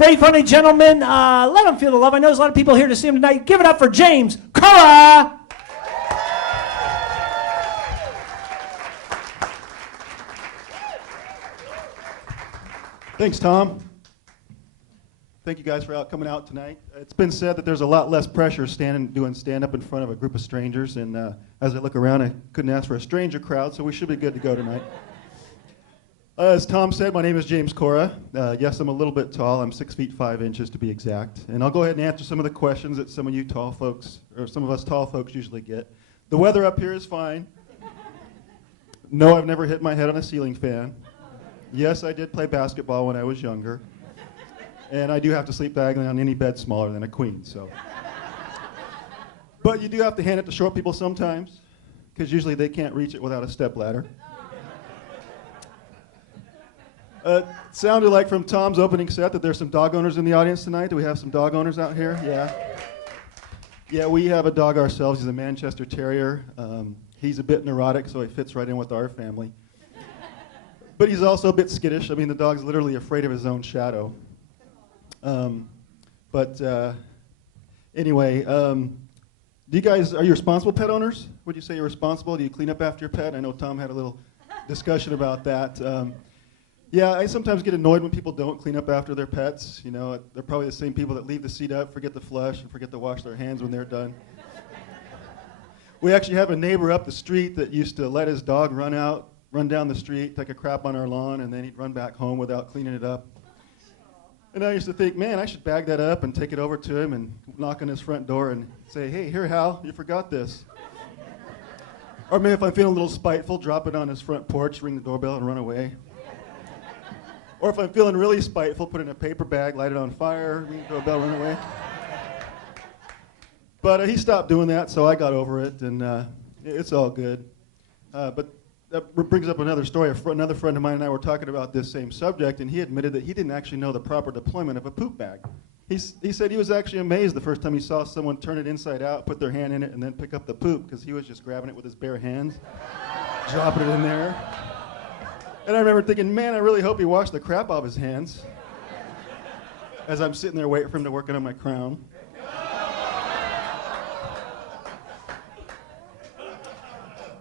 Very funny gentleman. Let him feel the love. I know there's a lot of people here to see him tonight. Give it up for James Kaura. Thanks, Tom. Thank you guys for coming out tonight. It's been said that there's a lot less pressure doing stand-up in front of a group of strangers, and as I look around, I couldn't ask for a stranger crowd, so we should be good to go tonight. As Tom said, my name is James Kaura. Yes, I'm a little bit tall. I'm 6 feet 5 inches to be exact. And I'll go ahead and answer some of the questions that some of you tall folks, or some of us tall folks usually get. The weather up here is fine. No, I've never hit my head on a ceiling fan. Yes, I did play basketball when I was younger. And I do have to sleep diagonally on any bed smaller than a queen, so. But you do have to hand it to short people sometimes, because usually they can't reach it without a stepladder. It sounded like from Tom's opening set that there's some dog owners in the audience tonight. Do we have some dog owners out here? Yeah. Yeah, we have a dog ourselves. He's a Manchester Terrier. He's a bit neurotic, so he fits right in with our family. But he's also a bit skittish. I mean, the dog's literally afraid of his own shadow. Anyway, are you responsible pet owners? Would you say you're responsible? Do you clean up after your pet? I know Tom had a little discussion about that. Yeah, I sometimes get annoyed when people don't clean up after their pets. You know, they're probably the same people that leave the seat up, forget to flush, and forget to wash their hands when they're done. We actually have a neighbor up the street that used to let his dog run down the street, take a crap on our lawn, and then he'd run back home without cleaning it up. And I used to think, man, I should bag that up and take it over to him and knock on his front door and say, hey, here, Hal, you forgot this. Or maybe if I'm feeling a little spiteful, drop it on his front porch, ring the doorbell, and run away. Or if I'm feeling really spiteful, put it in a paper bag, light it on fire, ring the doorbell, run away. But he stopped doing that, so I got over it, and it's all good. But that brings up another story. Another friend of mine and I were talking about this same subject, and he admitted that he didn't actually know the proper deployment of a poop bag. He said he was actually amazed the first time he saw someone turn it inside out, put their hand in it, and then pick up the poop, because he was just grabbing it with his bare hands, dropping it in there. And I remember thinking, man, I really hope he washed the crap off his hands as I'm sitting there waiting for him to work on my crown.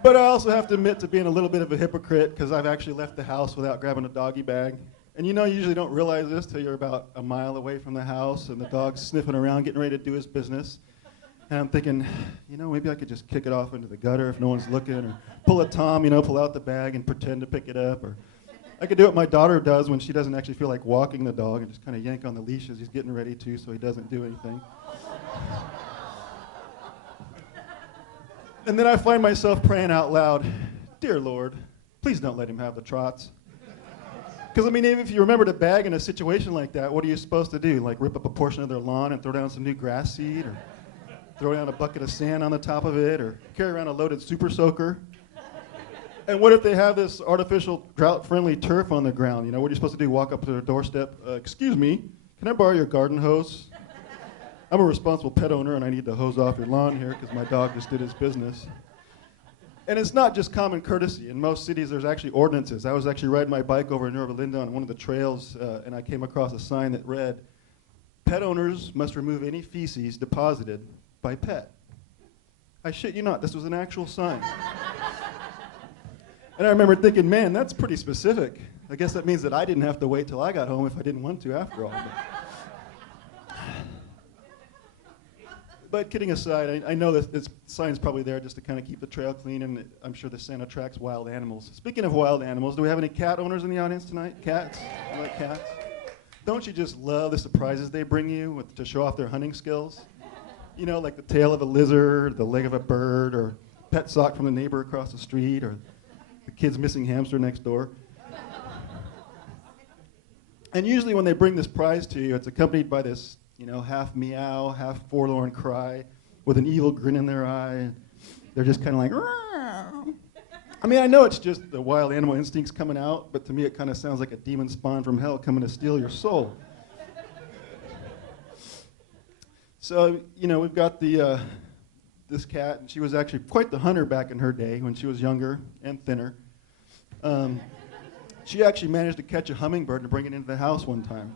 But I also have to admit to being a little bit of a hypocrite, because I've actually left the house without grabbing a doggy bag. And you know, you usually don't realize this till you're about a mile away from the house and the dog's sniffing around, getting ready to do his business. And I'm thinking, you know, maybe I could just kick it off into the gutter if no one's looking, or pull a Tom, you know, pull out the bag and pretend to pick it up. Or I could do what my daughter does when she doesn't actually feel like walking the dog and just kind of yank on the leash as he's getting ready to, so he doesn't do anything. And then I find myself praying out loud, dear Lord, please don't let him have the trots. Because, I mean, even if you remember the bag in a situation like that, what are you supposed to do? Like rip up a portion of their lawn and throw down some new grass seed? Or throw down a bucket of sand on the top of it? Or carry around a loaded super soaker? And what if they have this artificial drought-friendly turf on the ground? You know, what are you supposed to do? Walk up to their doorstep, excuse me, can I borrow your garden hose? I'm a responsible pet owner and I need to hose off your lawn here because my dog just did his business. And it's not just common courtesy. In most cities, there's actually ordinances. I was actually riding my bike over in Nueva Linda on one of the trails, and I came across a sign that read, pet owners must remove any feces deposited by pet. I shit you not, this was an actual sign. And I remember thinking, man, that's pretty specific. I guess that means that I didn't have to wait till I got home if I didn't want to after all. But kidding aside, I know that this sign's probably there just to kind of keep the trail clean, and I'm sure the Santa attracts wild animals. Speaking of wild animals, do we have any cat owners in the audience tonight? Cats? You like cats? Don't you just love the surprises they bring you to show off their hunting skills? You know, like the tail of a lizard, the leg of a bird, or pet sock from the neighbor across the street, or the kid's missing hamster next door. And usually when they bring this prize to you, it's accompanied by this, you know, half meow, half forlorn cry with an evil grin in their eye. They're just kind of like, "Rrrr." I mean, I know it's just the wild animal instincts coming out, but to me it kind of sounds like a demon spawn from hell coming to steal your soul. So, you know, we've got this cat, and she was actually quite the hunter back in her day when she was younger and thinner. She actually managed to catch a hummingbird and bring it into the house one time.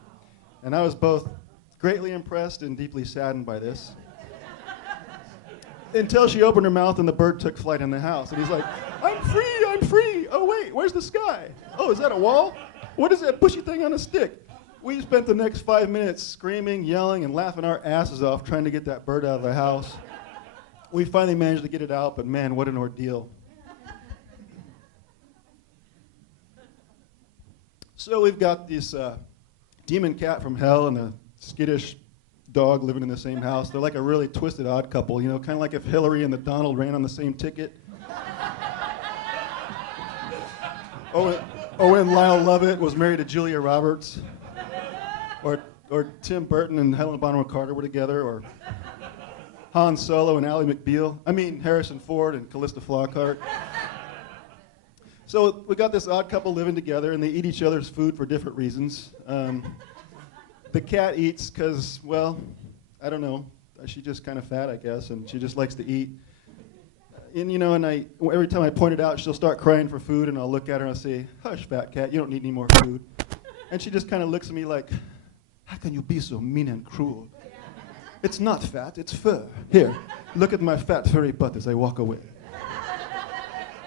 And I was both greatly impressed and deeply saddened by this. Until she opened her mouth and the bird took flight in the house. And he's like, I'm free, I'm free. Oh, wait, where's the sky? Oh, is that a wall? What is that bushy thing on a stick? We spent the next 5 minutes screaming, yelling, and laughing our asses off trying to get that bird out of the house. We finally managed to get it out, but man, what an ordeal. So we've got this demon cat from hell and a skittish dog living in the same house. They're like a really twisted odd couple, you know, kind of like if Hillary and the Donald ran on the same ticket. Or when Lyle Lovett was married to Julia Roberts. Or Tim Burton and Helena Bonham Carter were together. Or Han Solo and Ally McBeal. I mean, Harrison Ford and Callista Flockhart. So we got this odd couple living together, and they eat each other's food for different reasons. The cat eats because, well, I don't know. She's just kind of fat, I guess, and she just likes to eat. And you know, every time I point it out, she'll start crying for food, and I'll look at her and I'll say, "Hush, fat cat, you don't need any more food." And she just kind of looks at me like, "How can you be so mean and cruel? It's not fat, it's fur. Here, look at my fat furry butt as I walk away."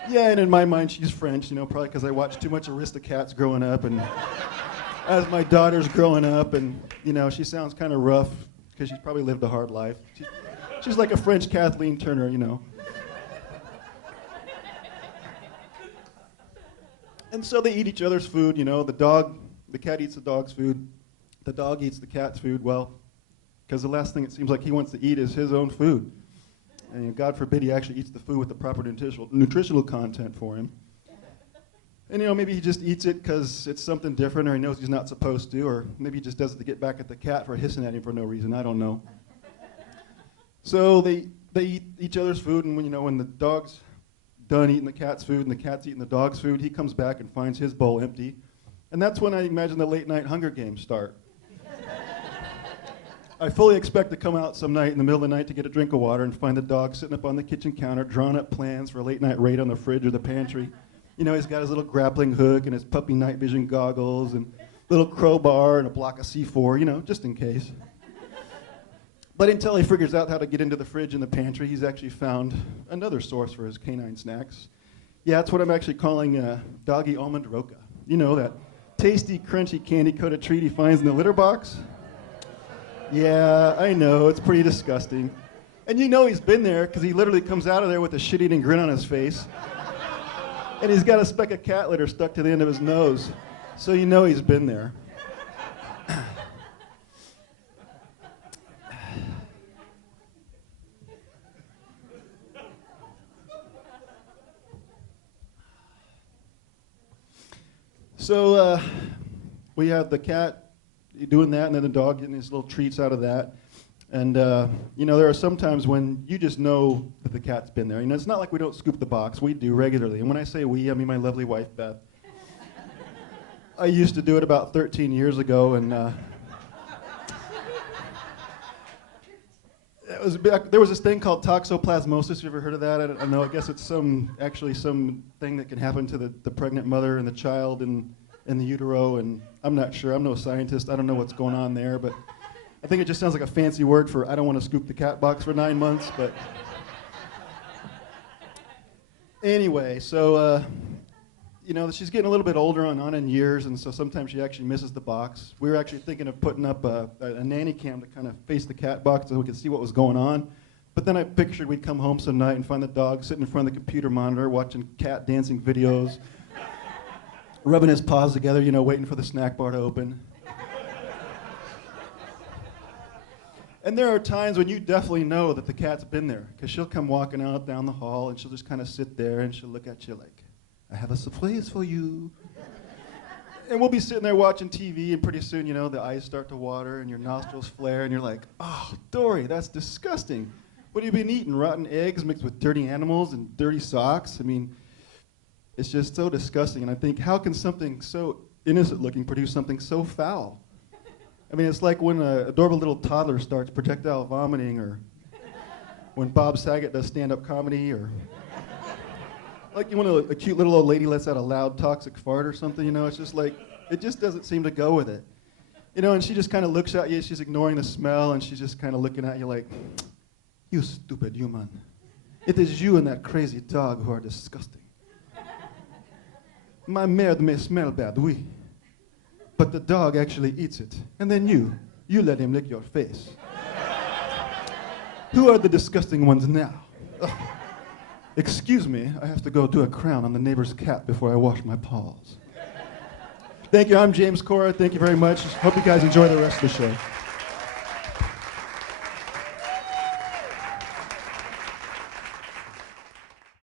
Yeah, and in my mind, she's French, you know, probably because I watched too much Aristocats growing up, and as my daughter's growing up, and you know, she sounds kind of rough because she's probably lived a hard life. She's like a French Kathleen Turner, you know. And so they eat each other's food, you know. The cat eats the dog's food. The dog eats the cat's food. Well, because the last thing it seems like he wants to eat is his own food. And you know, God forbid he actually eats the food with the proper nutritional content for him. And you know, maybe he just eats it because it's something different, or he knows he's not supposed to, or maybe he just does it to get back at the cat for hissing at him for no reason. I don't know. So they eat each other's food, and when the dog's done eating the cat's food and the cat's eating the dog's food, he comes back and finds his bowl empty. And that's when I imagine the late night Hunger Games start. I fully expect to come out some night in the middle of the night to get a drink of water and find the dog sitting up on the kitchen counter, drawing up plans for a late night raid on the fridge or the pantry. You know, he's got his little grappling hook and his puppy night vision goggles and little crowbar and a block of C4, you know, just in case. But until he figures out how to get into the fridge and the pantry, he's actually found another source for his canine snacks. Yeah, that's what I'm actually calling Doggy Almond Roca. You know, that tasty, crunchy, candy-coated treat he finds in the litter box? Yeah, I know, it's pretty disgusting. And you know he's been there because he literally comes out of there with a shit-eating grin on his face. And he's got a speck of cat litter stuck to the end of his nose. So you know he's been there. So we have the cat doing that, and then the dog getting his little treats out of that. And you know, there are some times when you just know that the cat's been there. You know, it's not like we don't scoop the box. We do regularly. And when I say we, I mean my lovely wife, Beth. I used to do it about 13 years ago, and there was this thing called toxoplasmosis. You ever heard of that? I don't know. I guess it's some thing that can happen to the pregnant mother and the child in the utero. And I'm not sure. I'm no scientist. I don't know what's going on there, but I think it just sounds like a fancy word for I don't want to scoop the cat box for 9 months. But anyway, so you know, she's getting a little bit older on in years, and so sometimes she actually misses the box. We were actually thinking of putting up a nanny cam to kind of face the cat box so we could see what was going on. But then I pictured we'd come home some night and find the dog sitting in front of the computer monitor watching cat dancing videos, rubbing his paws together, you know, waiting for the snack bar to open. And there are times when you definitely know that the cat's been there, because she'll come walking out down the hall and she'll just kind of sit there and she'll look at you like, I have a surprise for you. And we'll be sitting there watching TV, and pretty soon, you know, the eyes start to water and your nostrils flare, and you're like, oh, Dory, that's disgusting. What have you been eating? Rotten eggs mixed with dirty animals and dirty socks? I mean, it's just so disgusting. And I think, how can something so innocent looking produce something so foul? I mean, it's like when an adorable little toddler starts projectile vomiting, or when Bob Saget does stand-up comedy, or like when a cute little old lady lets out a loud toxic fart or something, you know, it's just like, it just doesn't seem to go with it. You know, and she just kind of looks at you, she's ignoring the smell, and she's just kind of looking at you like, you stupid human. It is you and that crazy dog who are disgusting. My merde may smell bad, oui. But the dog actually eats it. And then you let him lick your face. Who are the disgusting ones now? Ugh. Excuse me, I have to go do a crown on the neighbor's cat before I wash my paws. Thank you, I'm James Kaura. Thank you very much. Hope you guys enjoy the rest of the show.